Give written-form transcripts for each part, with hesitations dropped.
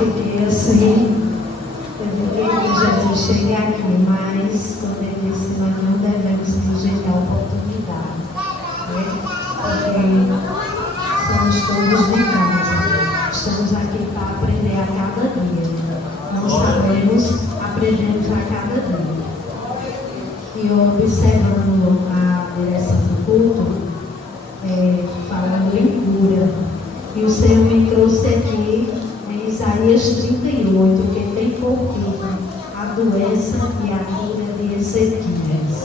fiquei assim, eu fiquei que Jesus chegue aqui, mas quando ele disse, nós não devemos rejeitar a oportunidade, né? Porque somos todos de casa, estamos aqui para aprender a cada dia, não sabemos, aprendemos a cada dia. E eu observando a direção do culto, falando em cura, e o Senhor me trouxe aqui em Isaías 38, que tem pouquinho a doença e a cura de Ezequias.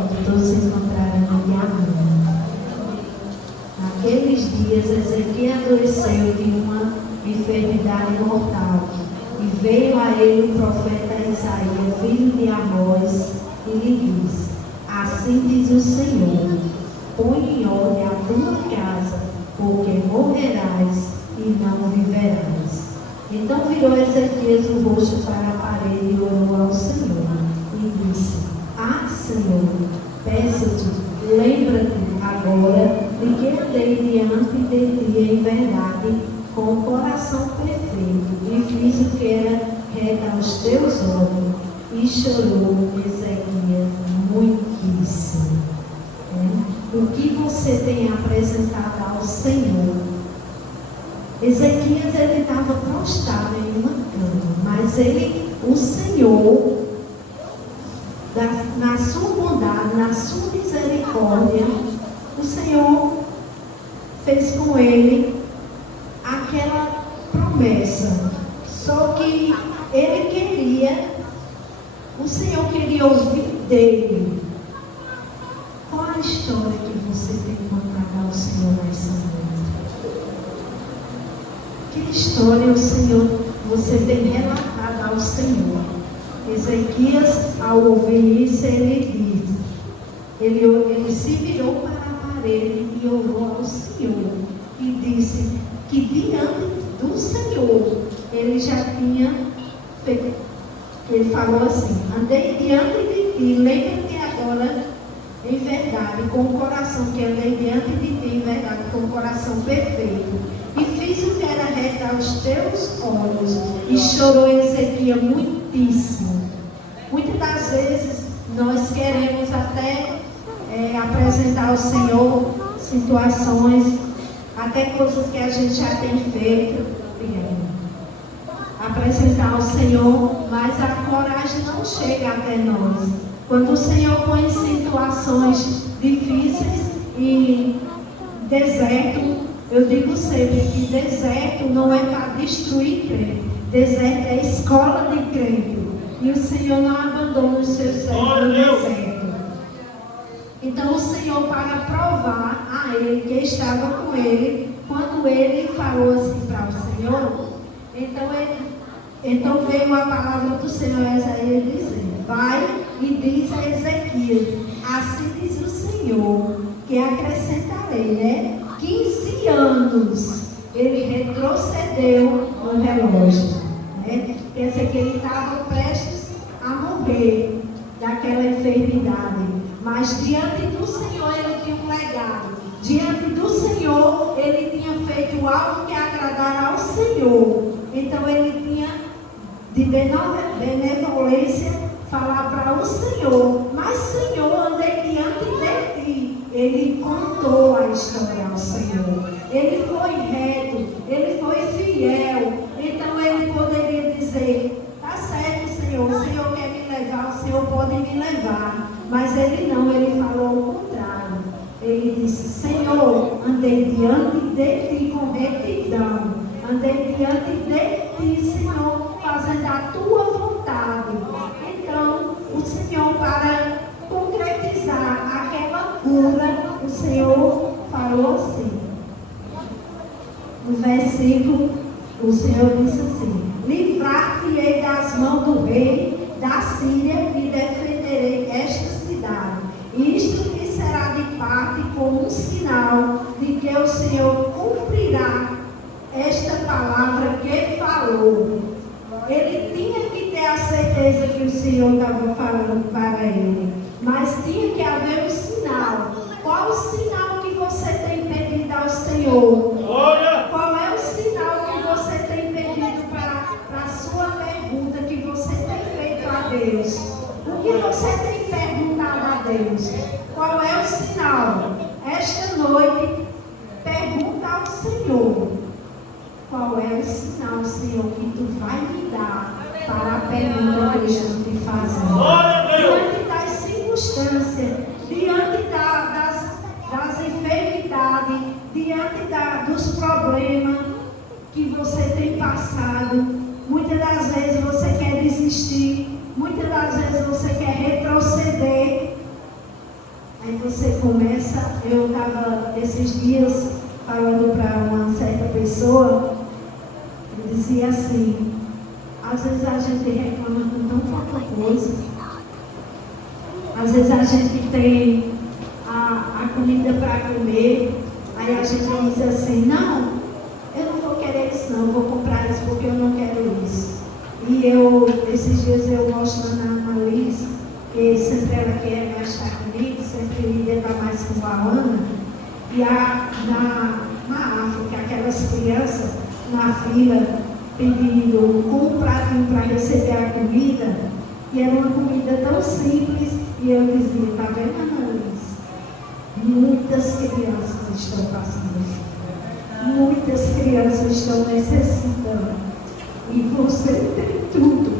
Onde todos se encontraram no diamante. Naqueles dias, Ezequias adoeceu de uma enfermidade mortal. E veio a ele o profeta Isaías, filho de Amós, e lhe disse: assim diz o Senhor, põe em ordem a tua casa, porque morrerás e não viverás. Então virou Ezequias o rosto para a parede e orou ao Senhor, e disse: ah, Senhor, peço-te, lembra-te agora de que andei diante de ti em verdade, com o coração perfeito, e fiz o que era reto aos teus olhos. E chorou Ezequias muitíssimo. O que você tem apresentado ao Senhor? Ezequias, ele estava prostrado em uma cama, mas o Senhor, na sua bondade, na sua misericórdia, o Senhor fez com ele aquela promessa. Só que o Senhor queria ouvir dele. Qual a história que você tem contado ao Senhor nessa noite? Que história o Senhor, você tem relatado ao Senhor? Ezequias, ao ouvir isso, ele se virou para a parede e orou ao Senhor. E disse que diante do Senhor, ele já tinha feito. Ele falou assim: andei diante de ti, lembra-te agora em verdade, com o coração, que andei diante de ti em verdade, com o coração perfeito, e fiz o que era reto aos teus olhos. E chorou Ezequias muitíssimo. Muitas das vezes nós queremos até apresentar ao Senhor situações, até coisas que a gente já tem feito, apresentar ao Senhor, mas a coragem não chega até nós. Quando o Senhor põe situações difíceis e deserto, eu digo sempre que deserto não é para destruir crente, deserto é escola de crente, e o Senhor não abandona os seus servos no deserto. Então o Senhor, para provar a ele que estava com ele, quando ele falou assim para o Senhor, então veio a palavra do Senhor a Isaías dizendo: vai e diz a Ezequias, assim diz o Senhor, que acrescentarei, 15 anos ele retrocedeu no relógio, Quer dizer que ele estava prestes a morrer daquela enfermidade, mas diante do Senhor ele tinha um legado, diante do Senhor ele tinha feito algo que agradara ao Senhor. Então ele tinha de benevolência falar para o Senhor: mas Senhor, andei diante de ti. Ele contou a história ao Senhor, ele foi reto, ele foi fiel. Então ele poderia dizer: tá certo, Senhor, o Senhor quer me levar, o Senhor pode me levar. Mas ele não, ele falou o contrário. Ele disse: Senhor, andei diante de ti com retidão, andei diante de ti, Senhor, fazendo a tua vontade. Então, o Senhor, para concretizar aquela cura, o Senhor falou assim. No versículo, o Senhor disse assim: livrar-te-ei das mãos do rei da Síria e defenderei esta cidade. Isto te será de parte como um sinal de que o Senhor cumprirá esta palavra que falou. Ele tinha que ter a certeza que o Senhor estava falando para ele, mas tinha que haver um sinal. Qual o sinal que você tem pedido ao Senhor? Qual é o sinal que você tem pedido Senhor, qual é o sinal, Senhor, que Tu vai me dar para a pergunta que eu estou te fazendo? Diante das circunstâncias, diante das enfermidades, diante dos problemas que você tem passado, muitas das vezes você quer desistir, muitas das vezes você quer retroceder. Aí você começa, eu estava esses dias falando para uma certa pessoa, eu dizia assim, às vezes a gente reclama com tão pouca coisa, às vezes a gente tem a comida para comer, aí a gente diz assim, não, eu não vou querer isso não, eu vou comprar isso porque eu não quero isso. E esses dias eu mostrando a Annalise, que sempre ela quer gastar comigo, sempre me levar mais com a Ana, e na África, aquelas crianças na fila pedindo um pratinho para receber a comida, e era uma comida tão simples, e eu dizia, está vendo, Annalise? Muitas crianças estão passando fome, muitas crianças estão necessitando, e você tem tudo,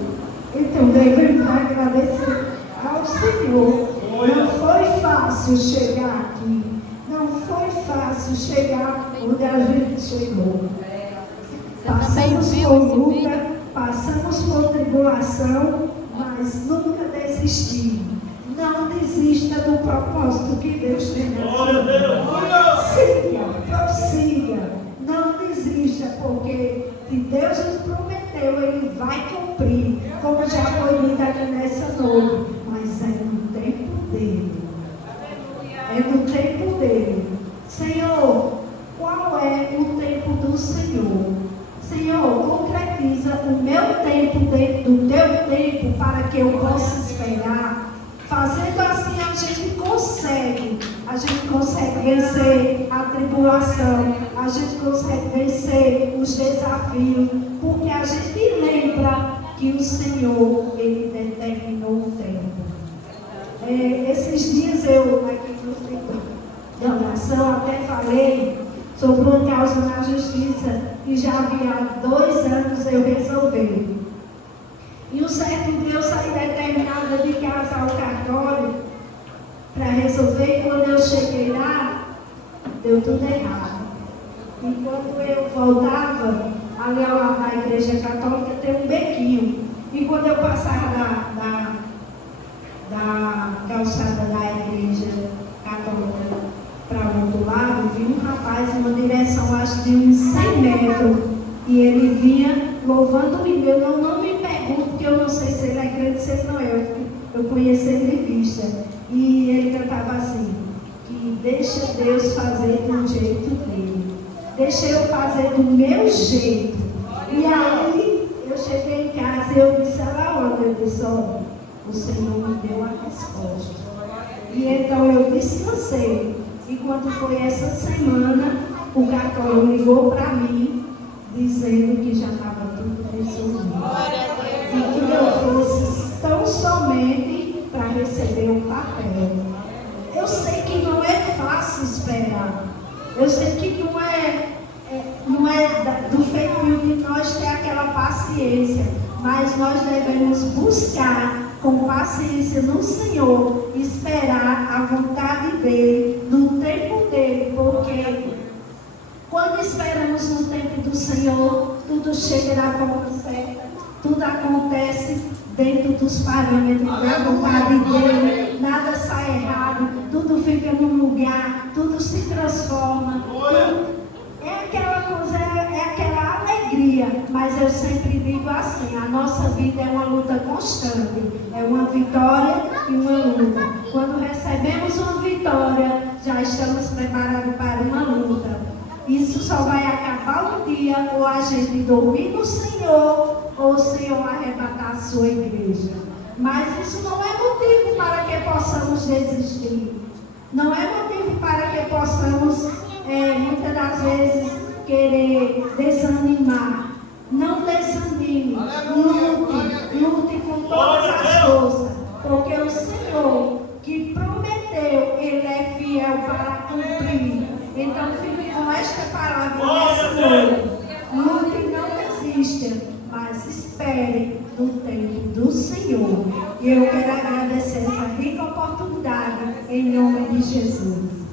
então devemos agradecer ao Senhor. Não foi fácil chegar aqui, não foi fácil chegar onde a gente chegou. Passamos por luta, passamos por tribulação, mas nunca desistimos. Não desista do propósito que Deus tem na sua vida. Siga, prossiga, não desista, porque se Deus nos prometeu, Ele vai cumprir, como já foi dito aqui nessa noite, mas é no tempo dele. É no tempo dele. Senhor, qual é o tempo do Senhor? Senhor, concretiza o meu tempo dentro do teu tempo para que eu possa esperar. Fazendo assim a gente consegue vencer a tribulação, a gente consegue vencer os desafios, porque a gente lembra que o Senhor, Ele determinou o tempo. Esses dias eu, aqui no tempo de oração, até falei sobre uma causa na justiça que já havia 2 anos eu resolvi. E um certo dia eu saí determinada de casa ao cartório para resolver, e quando eu cheguei lá, deu tudo errado. E quando eu voltava, ali ao lado da igreja católica tem um bequinho. E quando eu passava da calçada da igreja católica para o outro lado, vi um rapaz em uma direção, acho de uns 100 metros. E ele vinha louvando o hino. Eu não me pergunto, porque eu não sei se ele é crente, se ele não é. Eu conheci ele de vista. E ele cantava assim, que deixa Deus fazer do jeito dele. Deixa eu fazer do meu jeito. E aí, eu cheguei em casa e eu disse, ela onde? Eu disse, olha, o Senhor me deu a resposta. E então eu descansei. E quando foi essa semana, o cartório ligou para mim, dizendo que já estava tudo resolvido. E que eu fosse tão somente para receber o papel. Eu sei que não é fácil esperar. Eu sei que não é do feitio de nós ter aquela paciência, mas nós devemos buscar com paciência no Senhor, esperar a vontade dele, no tempo dele, porque quando esperamos no tempo do Senhor, tudo chega na forma certa, tudo acontece dentro dos parâmetros da vontade dele, nada sai errado, tudo fica no lugar, tudo se transforma. É aquela coisa, é aquela alegria, mas eu sempre digo assim, a nossa vida é uma luta constante, é uma vitória e uma luta. Quando recebemos uma vitória, já estamos preparados para uma luta. Isso só vai acabar um dia, ou a gente dormir no Senhor, ou o Senhor arrebatar a sua igreja. Mas isso não é motivo para que possamos desistir. Não é motivo para que possamos, muitas das vezes, querer desanimar. Não desanime. Lute com todas as forças. Porque o Senhor que prometeu, Ele é fiel para cumprir. Então fique com esta palavra. angústia, mas espere no tempo do Senhor. E eu quero agradecer essa rica oportunidade em nome de Jesus.